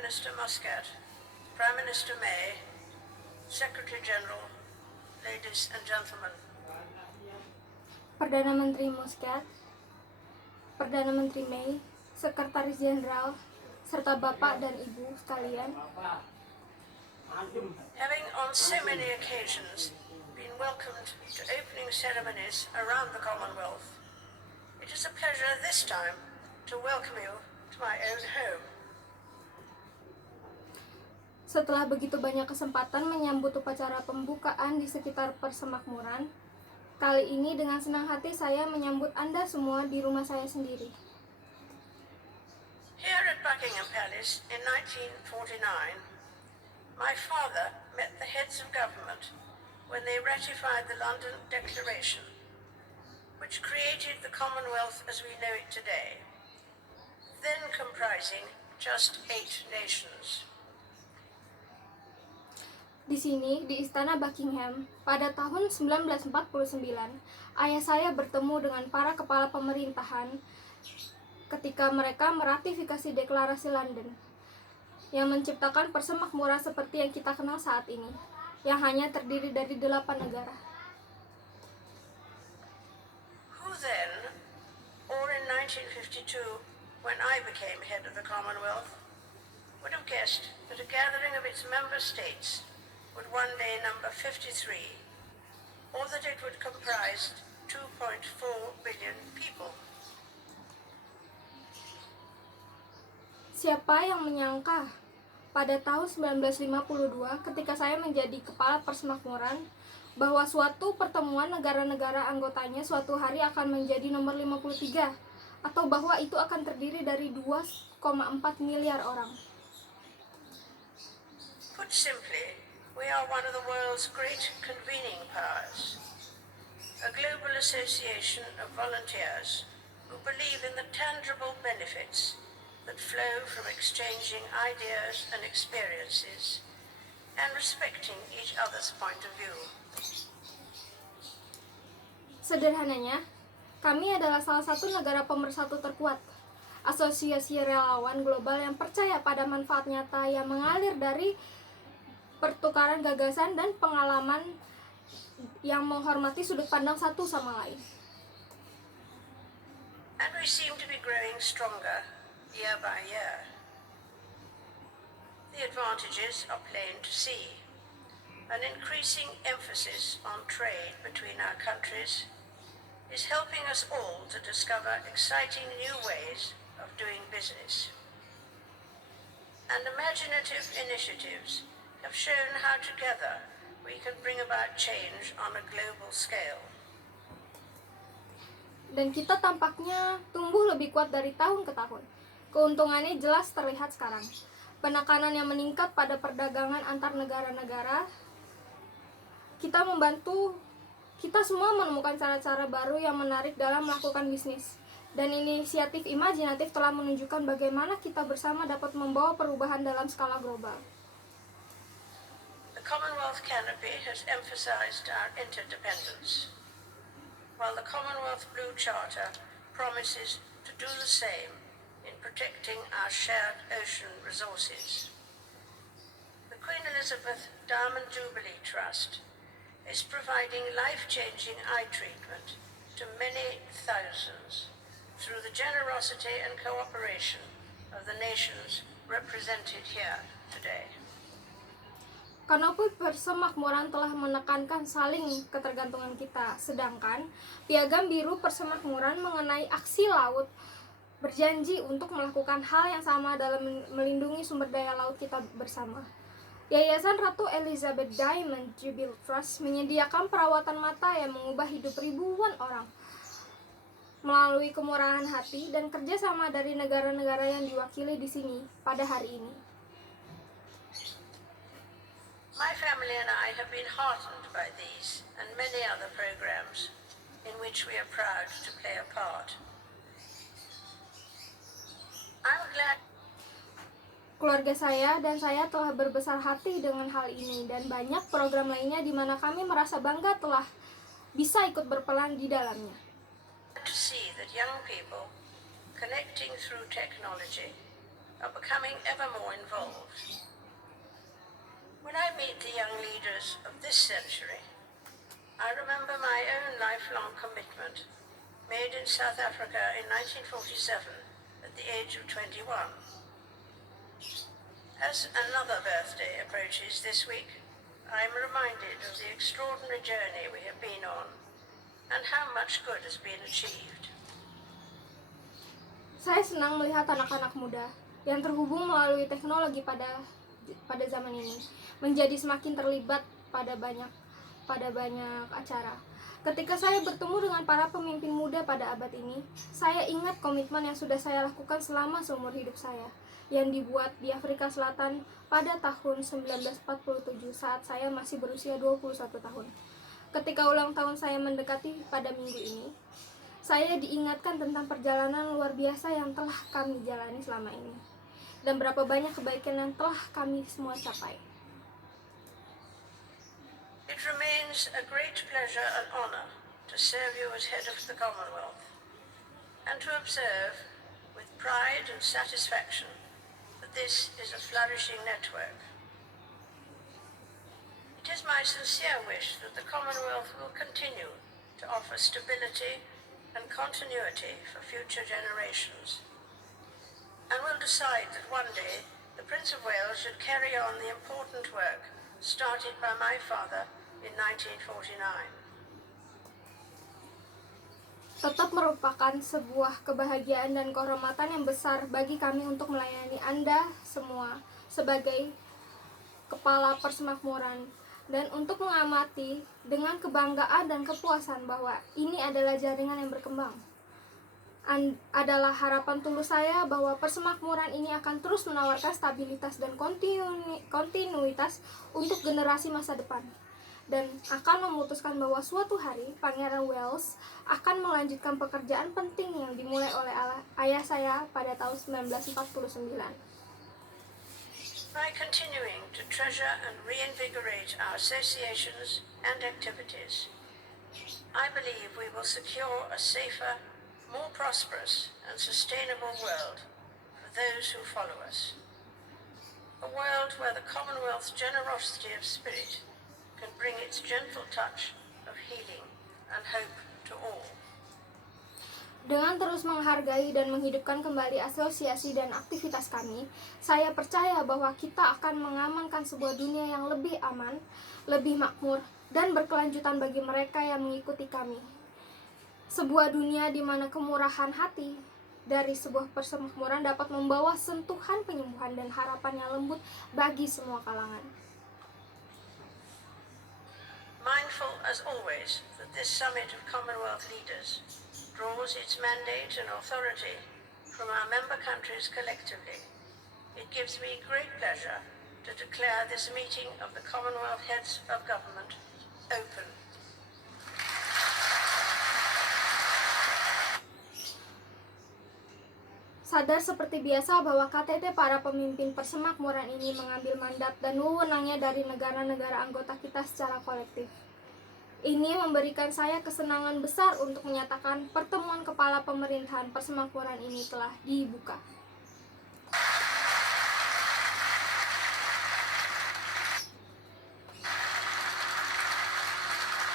Minister Muscat, Prime Minister May, Secretary General, ladies and gentlemen. Perdana Menteri Muscat, Perdana Menteri May, Sekretaris Jenderal, serta Bapak dan Ibu sekalian. Having on so many occasions been welcomed to opening ceremonies around the Commonwealth, it is a pleasure this time to welcome you to my own home. Setelah begitu banyak kesempatan menyambut upacara pembukaan di sekitar Persemakmuran, kali ini dengan senang hati saya menyambut Anda semua di rumah saya sendiri. Here at Buckingham Palace in 1949, my father met the heads of government when they ratified the London Declaration, which created the Commonwealth as we know it today, then comprising just 8 nations. Di sini, di Istana Buckingham, pada tahun 1949, ayah saya bertemu dengan para kepala pemerintahan ketika mereka meratifikasi Deklarasi London, yang menciptakan persemakmuran seperti yang kita kenal saat ini, yang hanya terdiri dari 8 negara. Who then, or in 1952, when I became head of the Commonwealth, would have guessed that a gathering of its member states would one day number 53, or that it would comprise 2.4 billion people. Siapa yang menyangka pada tahun 1952 ketika saya menjadi kepala Persemakmuran bahwa suatu pertemuan negara-negara anggotanya suatu hari akan menjadi nomor 53, atau bahwa itu akan terdiri dari 2,4 miliar orang. Put simply, we are one of the world's great convening powers, a global association of volunteers who believe in the tangible benefits that flow from exchanging ideas and experiences and respecting each other's point of view. Sederhananya, kami adalah salah satu negara pemersatu terkuat, asosiasi relawan global yang percaya pada manfaat nyata yang mengalir dari pertukaran gagasan dan pengalaman yang menghormati sudut pandang satu sama lain. And we seem to be growing stronger year by year. The advantages are plain to see. An increasing emphasis on trade between our countries is helping us all to discover exciting new ways of doing business. And imaginative initiatives have shown how together we can bring about change on a global scale. Dan kita tampaknya tumbuh lebih kuat dari tahun ke tahun. Keuntungannya jelas terlihat sekarang. Penekanan yang meningkat pada perdagangan antar negara-negara, kita semua menemukan cara-cara baru yang menarik dalam melakukan bisnis. Dan inisiatif imajinatif telah menunjukkan bagaimana kita bersama dapat membawa perubahan dalam skala global. The Commonwealth Canopy has emphasized our interdependence, while the Commonwealth Blue Charter promises to do the same in protecting our shared ocean resources. The Queen Elizabeth Diamond Jubilee Trust is providing life-changing eye treatment to many thousands through the generosity and cooperation of the nations represented here today. Kanopi Persemakmuran telah menekankan saling ketergantungan kita, sedangkan Piagam Biru Persemakmuran mengenai aksi laut berjanji untuk melakukan hal yang sama dalam melindungi sumber daya laut kita bersama. Yayasan Ratu Elizabeth Diamond Jubilee Trust menyediakan perawatan mata yang mengubah hidup ribuan orang melalui kemurahan hati dan kerjasama dari negara-negara yang diwakili di sini pada hari ini. My family and I have been heartened by these and many other programs in which we are proud to play a part. I'm glad Keluarga saya dan saya telah berbesar hati dengan hal ini, dan banyak program lainnya di mana kami merasa bangga telah bisa ikut berperan di dalamnya. to see that young people connecting through technology are becoming ever more involved. When I meet the young leaders of this century, I remember my own lifelong commitment made in South Africa in 1947 at the age of 21. As another birthday approaches this week, I am reminded of the extraordinary journey we have been on and how much good has been achieved. Saya senang melihat anak-anak muda yang terhubung melalui teknologi pada zaman ini menjadi semakin terlibat pada banyak acara. Ketika saya bertemu dengan para pemimpin muda pada abad ini, saya ingat komitmen yang sudah saya lakukan selama seumur hidup saya, yang dibuat di Afrika Selatan pada tahun 1947 saat saya masih berusia 21 tahun. Ketika ulang tahun saya mendekati pada minggu ini, saya diingatkan tentang perjalanan luar biasa yang telah kami jalani selama ini, dan berapa banyak kebaikan yang telah kami semua capai. It remains a great pleasure and honor to serve you as head of the Commonwealth, and to observe with pride and satisfaction that this is a flourishing network. It is my sincere wish that the Commonwealth will continue to offer stability and continuity for future generations, and will decide that one day the Prince of Wales should carry on the important work started by my father in 1949. Tetap merupakan sebuah kebahagiaan dan kehormatan yang besar bagi kami untuk melayani Anda semua sebagai kepala persemakmuran, dan untuk mengamati dengan kebanggaan dan kepuasan bahwa ini adalah jaringan yang berkembang. Adalah harapan tulus saya bahwa persemakmuran ini akan terus menawarkan stabilitas dan kontinuitas untuk generasi masa depan, dan akan memutuskan bahwa suatu hari Pangeran Wales akan melanjutkan pekerjaan penting yang dimulai oleh ayah saya pada tahun 1949. By continuing to treasure and reinvigorate our associations and activities, I believe we will secure a safer, more prosperous and sustainable world for those who follow us. A world where the Commonwealth's generosity of spirit can bring its gentle touch of healing and hope to all. Dengan terus menghargai dan menghidupkan kembali asosiasi dan aktivitas kami, saya percaya bahwa kita akan mengamankan sebuah dunia yang lebih aman, lebih makmur, dan berkelanjutan bagi mereka yang mengikuti kami. Sebuah dunia di mana kemurahan hati dari sebuah persemakmuran dapat membawa sentuhan penyembuhan dan harapan yang lembut bagi semua kalangan. Mindful as always that this summit of Commonwealth leaders draws its mandate and authority from our member countries collectively, it gives me great pleasure to declare this meeting of the Commonwealth Heads of Government open. Sadar seperti biasa bahwa KTT para pemimpin persemakmuran ini mengambil mandat dan wewenangnya dari negara-negara anggota kita secara kolektif. Ini memberikan saya kesenangan besar untuk menyatakan pertemuan kepala pemerintahan persemakmuran ini telah dibuka.